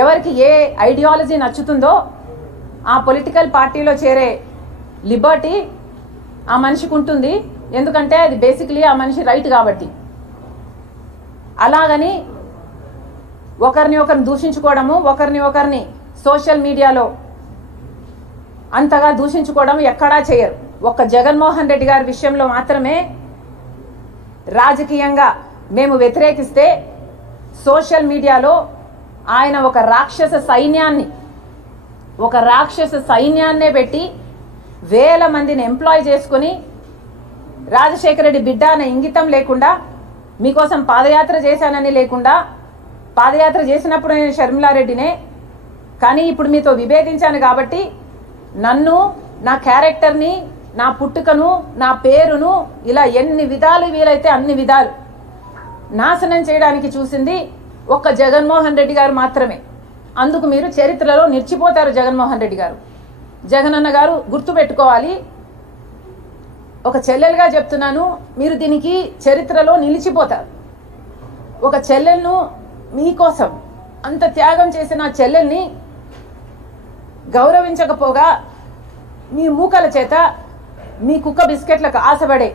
ఎవరికి ఏ ఐడియాలజీ నచ్చుతుందో ఆ పొలిటికల్ పార్టీలో చేరే లిబర్టీ ఆ మనిషికి ఉంటుంది. ఎందుకంటే అది బేసిక్లీ ఆ మనిషి రైట్ కాబట్టి. అలాగని ఒకరిని దూషించుకోవడము, ఒకరిని సోషల్ మీడియాలో అంతగా దూషించుకోవడం ఎక్కడా చేయరు. ఒక్క జగన్మోహన్ రెడ్డి గారి విషయంలో మాత్రమే రాజకీయంగా మేము వ్యతిరేకిస్తే సోషల్ మీడియాలో ఆయన ఒక రాక్షస సైన్యాన్నే పెట్టి వేల మందిని ఎంప్లాయ్ చేసుకుని రాజశేఖర రెడ్డి బిడ్డ అనే ఇంగితం లేకుండా, మీకోసం పాదయాత్ర చేశానని లేకుండా, పాదయాత్ర చేసినప్పుడు నేను షర్మిలారెడ్డినే, కానీ ఇప్పుడు మీతో విభేదించాను కాబట్టి నన్ను, నా క్యారెక్టర్ని, నా పుట్టుకను, నా పేరును ఇలా ఎన్ని విధాలు వీలైతే అన్ని విధాలు నాశనం చేయడానికి చూసింది ఒక్క జగన్మోహన్ రెడ్డి గారు మాత్రమే. అందుకు మీరు చరిత్రలో నిలిచిపోతారు. జగన్మోహన్ రెడ్డి గారు, జగనన్న గారు గుర్తుపెట్టుకోవాలి. ఒక చెల్లెలుగా చెప్తున్నాను, మీరు దీనికి చరిత్రలో నిలిచిపోతారు. ఒక చెల్లెలను మీకోసం అంత త్యాగం చేసిన చెల్లెల్ని గౌరవించకపోగా మీ మూకల చేత, మీ కుక్క బిస్కెట్లకు ఆశపడే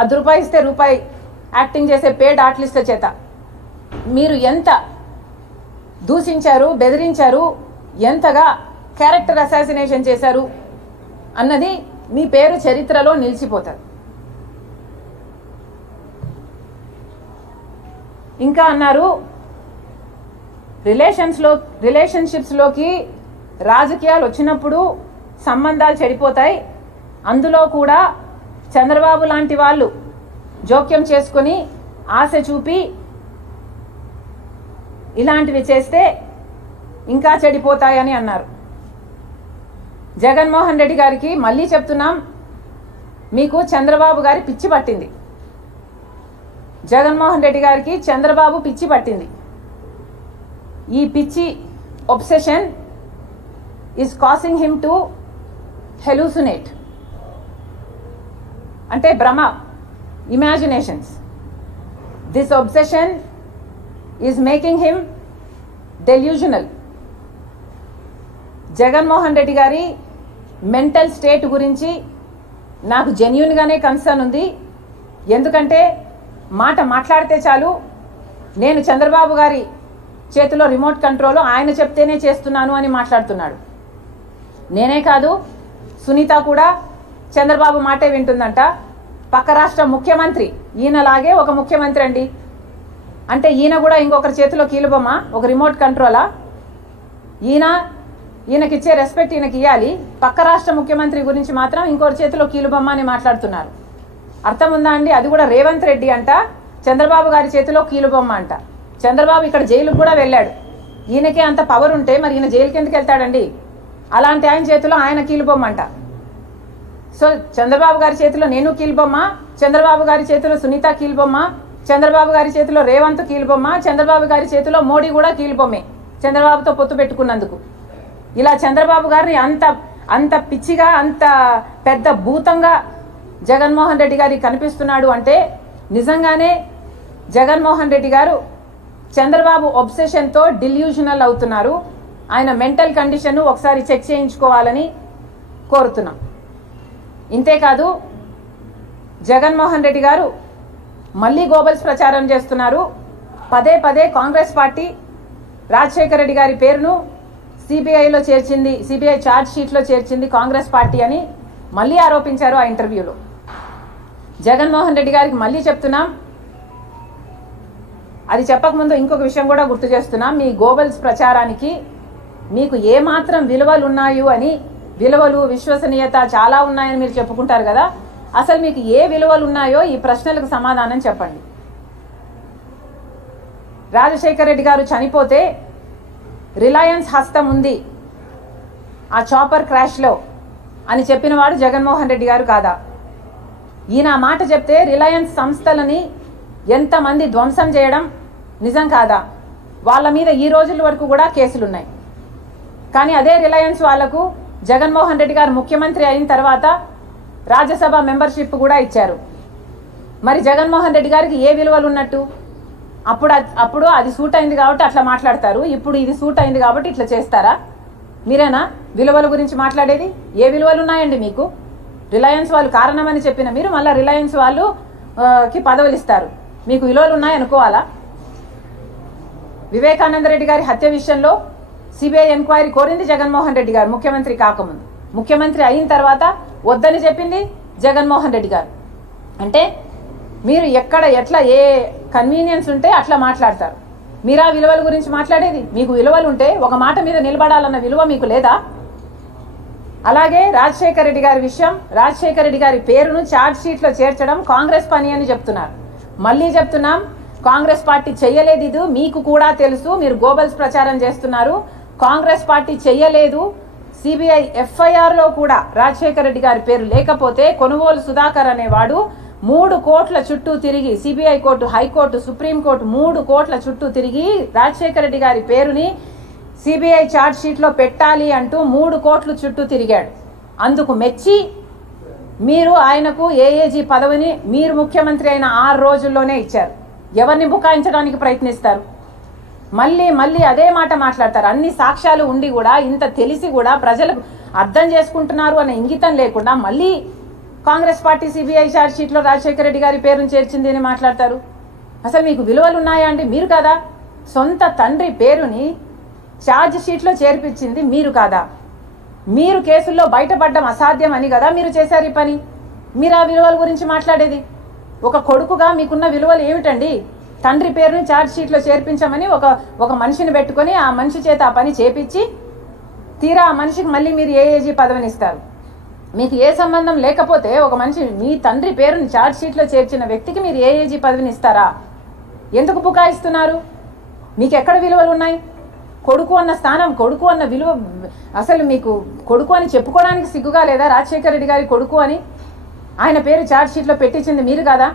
₹10 ఇస్తే రూపాయి యాక్టింగ్ చేసే పేడ్ ఆర్టిస్టుల చేత మీరు ఎంత దూషించారు, బెదిరించారు, ఎంతగా క్యారెక్టర్ అసాసినేషన్ చేశారు అన్నది మీ పేరు చరిత్రలో నిలిచిపోతారు. ఇంకా అన్నారు రిలేషన్షిప్స్లోకి రాజకీయాలు వచ్చినప్పుడు సంబంధాలు చెడిపోతాయి, అందులో కూడా చంద్రబాబు లాంటి వాళ్ళు జోక్యం చేసుకొని ఆశ చూపి ఇలాంటివి చేస్తే ఇంకా చెడిపోతాయని అన్నారు. జగన్మోహన్ రెడ్డి గారికి మళ్ళీ చెప్తున్నాం, మీకు చంద్రబాబు గారి పిచ్చి పట్టింది. జగన్మోహన్ రెడ్డి గారికి చంద్రబాబు పిచ్చి పట్టింది. ఈ పిచ్చి obsession is causing him to hallucinate, అంటే భ్రమ, imaginations. This obsession is making him delusional. Jaganmohan Reddy గారి మెంటల్ స్టేట్ గురించి నాకు జెన్యూన్గానే కన్సర్న్ ఉంది. ఎందుకంటే మాట మాట్లాడితే చాలు, నేను చంద్రబాబు గారి చేతిలో రిమోట్ కంట్రోల్, ఆయన చెప్తేనే చేస్తున్నాను అని మాట్లాడుతున్నాడు. నేనే కాదు, సునీత కూడా చంద్రబాబు మాటే వింటుందంట. పక్క రాష్ట్ర ముఖ్యమంత్రి ఈయనలాగే ఒక ముఖ్యమంత్రి అండి. అంటే ఈయన కూడా ఇంకొకరి చేతిలో కీలుబొమ్మ, ఒక రిమోట్ కంట్రోలా? ఈయనకిచ్చే రెస్పెక్ట్ ఈయనకి ఇవ్వాలి. పక్క రాష్ట్ర ముఖ్యమంత్రి గురించి మాత్రం ఇంకొకరి చేతిలో కీలుబొమ్మ అని మాట్లాడుతున్నారు. అర్థం ఉందా అండి? అది కూడా రేవంత్ రెడ్డి అంట చంద్రబాబు గారి చేతిలో కీలుబొమ్మ అంట. చంద్రబాబు ఇక్కడ జైలుకు కూడా వెళ్ళాడు. ఈయనకే అంత పవర్ ఉంటే మరి ఈయన జైలుకి ఎందుకు వెళ్తాడండి? అలాంటి ఆయన చేతిలో ఆయన కీలుబొమ్మ అంట. సో చంద్రబాబు గారి చేతిలో నేను కీలుబొమ్మ, చంద్రబాబు గారి చేతిలో సునీత కీలుబొమ్మ, చంద్రబాబు గారి చేతిలో రేవంత్ కీలుబొమ్మ, చంద్రబాబు గారి చేతిలో మోడీ కూడా కీలుబొమ్మే చంద్రబాబుతో పొత్తు పెట్టుకున్నందుకు. ఇలా చంద్రబాబు గారిని అంత పిచ్చిగా, అంత పెద్ద భూతంగా జగన్మోహన్ రెడ్డి గారికి కనిపిస్తున్నాడు అంటే నిజంగానే జగన్మోహన్ రెడ్డి గారు చంద్రబాబు ఒబ్సెషన్తో డిల్యూజనల్ అవుతున్నారు. ఆయన మెంటల్ కండిషన్ ఒకసారి చెక్ చేయించుకోవాలని కోరుతున్నాం. ఇంతేకాదు, జగన్మోహన్ రెడ్డి గారు మళ్ళీ గోబల్స్ ప్రచారం చేస్తున్నారు. పదే పదే కాంగ్రెస్ పార్టీ రాజశేఖర రెడ్డి గారి పేరును సిబిఐలో చేర్చింది, సిబిఐ ఛార్జ్ షీట్లో చేర్చింది కాంగ్రెస్ పార్టీ అని మళ్ళీ ఆరోపించారు ఆ ఇంటర్వ్యూలో. జగన్మోహన్ రెడ్డి గారికి మళ్ళీ చెప్తున్నాం, అది చెప్పకముందు ఇంకొక విషయం కూడా గుర్తు చేస్తున్నాం. మీ గోబల్స్ ప్రచారానికి మీకు ఏమాత్రం విలువలు ఉన్నాయి అని, విలువలు, విశ్వసనీయత చాలా ఉన్నాయని మీరు చెప్పుకుంటారు కదా, అసలు మీకు ఏ విలువలు ఉన్నాయో ఈ ప్రశ్నలకు సమాధానం చెప్పండి. రాజశేఖర రెడ్డి గారు చనిపోతే రిలయన్స్ హస్తం ఉంది ఆ చాపర్ క్రాష్లో అని చెప్పినవాడు జగన్మోహన్ రెడ్డి గారు కాదా? ఈయన మాట చెప్తే రిలయన్స్ సంస్థలని ఎంతమంది ధ్వంసం చేయడం నిజం కాదా? వాళ్ళ మీద ఈ రోజుల వరకు కూడా కేసులున్నాయి. కానీ అదే రిలయన్స్ వాళ్లకు జగన్మోహన్ రెడ్డి గారు ముఖ్యమంత్రి అయిన తర్వాత రాజ్యసభ మెంబర్షిప్ కూడా ఇచ్చారు. మరి జగన్మోహన్ రెడ్డి గారికి ఏ విలువలు ఉన్నట్టు? అప్పుడు అది సూట్ అయింది కాబట్టి అట్లా మాట్లాడతారు, ఇప్పుడు ఇది సూట్ అయింది కాబట్టి ఇట్లా చేస్తారా? మీరేనా విలువల గురించి మాట్లాడేది? ఏ విలువలు ఉన్నాయండి మీకు? రిలయన్స్ వాళ్ళు కారణమని చెప్పిన మీరు మళ్ళీ రిలయన్స్ వాళ్ళు కి పదవులు ఇస్తారు, మీకు విలువలు ఉన్నాయనుకోవాలా? వివేకానంద రెడ్డి గారి హత్య విషయంలో సిబిఐ ఎంక్వైరీ కోరింది జగన్మోహన్ రెడ్డి గారు ముఖ్యమంత్రి కాకముందు. ముఖ్యమంత్రి అయిన తర్వాత వద్దని చెప్పింది జగన్మోహన్ రెడ్డి గారు. అంటే మీరు ఎక్కడ ఎట్లా ఏ కన్వీనియన్స్ ఉంటే అట్లా మాట్లాడతారు. మీరా విలువల గురించి మాట్లాడేది? మీకు విలువలు ఉంటే ఒక మాట మీద నిలబడాలన్న విలువ మీకు లేదా? అలాగే రాజశేఖర రెడ్డి గారి విషయం, రాజశేఖర రెడ్డి గారి పేరును ఛార్జ్ షీట్ లో చేర్చడం కాంగ్రెస్ పని అని చెప్తున్నారు. మళ్ళీ చెప్తున్నాం, కాంగ్రెస్ పార్టీ చెయ్యలేదు, ఇది మీకు కూడా తెలుసు. మీరు గోబల్స్ ప్రచారం చేస్తున్నారు. కాంగ్రెస్ పార్టీ చెయ్యలేదు. సిబిఐ ఎఫ్ఐఆర్ లో కూడా రాజశేఖర రెడ్డి గారి పేరు లేకపోతే కొనుగోలు సుధాకర్ అనేవాడు 3 కోట్ల చుట్టూ తిరిగి, సిబిఐ కోర్టు, హైకోర్టు, సుప్రీంకోర్టు 3 కోట్ల చుట్టూ తిరిగి రాజశేఖర రెడ్డి గారి పేరుని సిబిఐ ఛార్జ్ షీట్ లో పెట్టాలి అంటూ 3 కోట్ల చుట్టూ తిరిగాడు. అందుకు మెచ్చి మీరు ఆయనకు ఏఏజీ పదవిని మీరు ముఖ్యమంత్రి అయిన 6 రోజుల్లోనే ఇచ్చారు. ఎవరిని బుకాయించడానికి ప్రయత్నిస్తారు? మళ్ళీ అదే మాట మాట్లాడతారు. అన్ని సాక్ష్యాలు ఉండి కూడా, ఇంత తెలిసి కూడా ప్రజలు అర్థం చేసుకుంటున్నారు అనే ఇంగితం లేకుండా మళ్ళీ Congress party CBI charge sheet లో రాజశేఖర రెడ్డి గారి పేరును చేర్చింది అని మాట్లాడతారు. అసలు మీకు విలువలు ఉన్నాయా అండి? మీరు కాదా? సొంత తండ్రి పేరుని ఛార్జ్ షీట్ లో చేర్పించింది మీరు కాదా? మీరు కేసుల్లో బయటపడడం అసాధ్యం అని కదా మీరు చేశారు ఈ పని. మీరు ఆ విలువల గురించి మాట్లాడేది? ఒక కొడుకుగా మీకున్న విలువలు ఏమిటండి? తండ్రి పేరుని ఛార్జ్ షీట్ లో చేర్పించమని ఒక మనిషిని పెట్టుకుని ఆ మనిషి చేత ఆ పని చేపించి తీరా ఆ మనిషికి మళ్ళీ మీరు ఏఏజీ పదవిని ఇస్తారు. మీకు ఏ సంబంధం లేకపోతే ఒక మనిషి మీ తండ్రి పేరుని ఛార్జ్ షీట్ లో చేర్చిన వ్యక్తికి మీరు ఏఏజీ పదవిని ఇస్తారా? ఎందుకు బుకాయిస్తున్నారు? మీకు ఎక్కడ విలువలు ఉన్నాయి? కొడుకు అన్న స్థానం, కొడుకు అన్న విలువ, అసలు మీకు కొడుకు అని చెప్పుకోవడానికి సిగ్గుగా లేదా? రాజశేఖర రెడ్డి గారి కొడుకు అని ఆయన పేరు ఛార్జ్ షీట్ లో పెట్టించింది మీరు కాదా?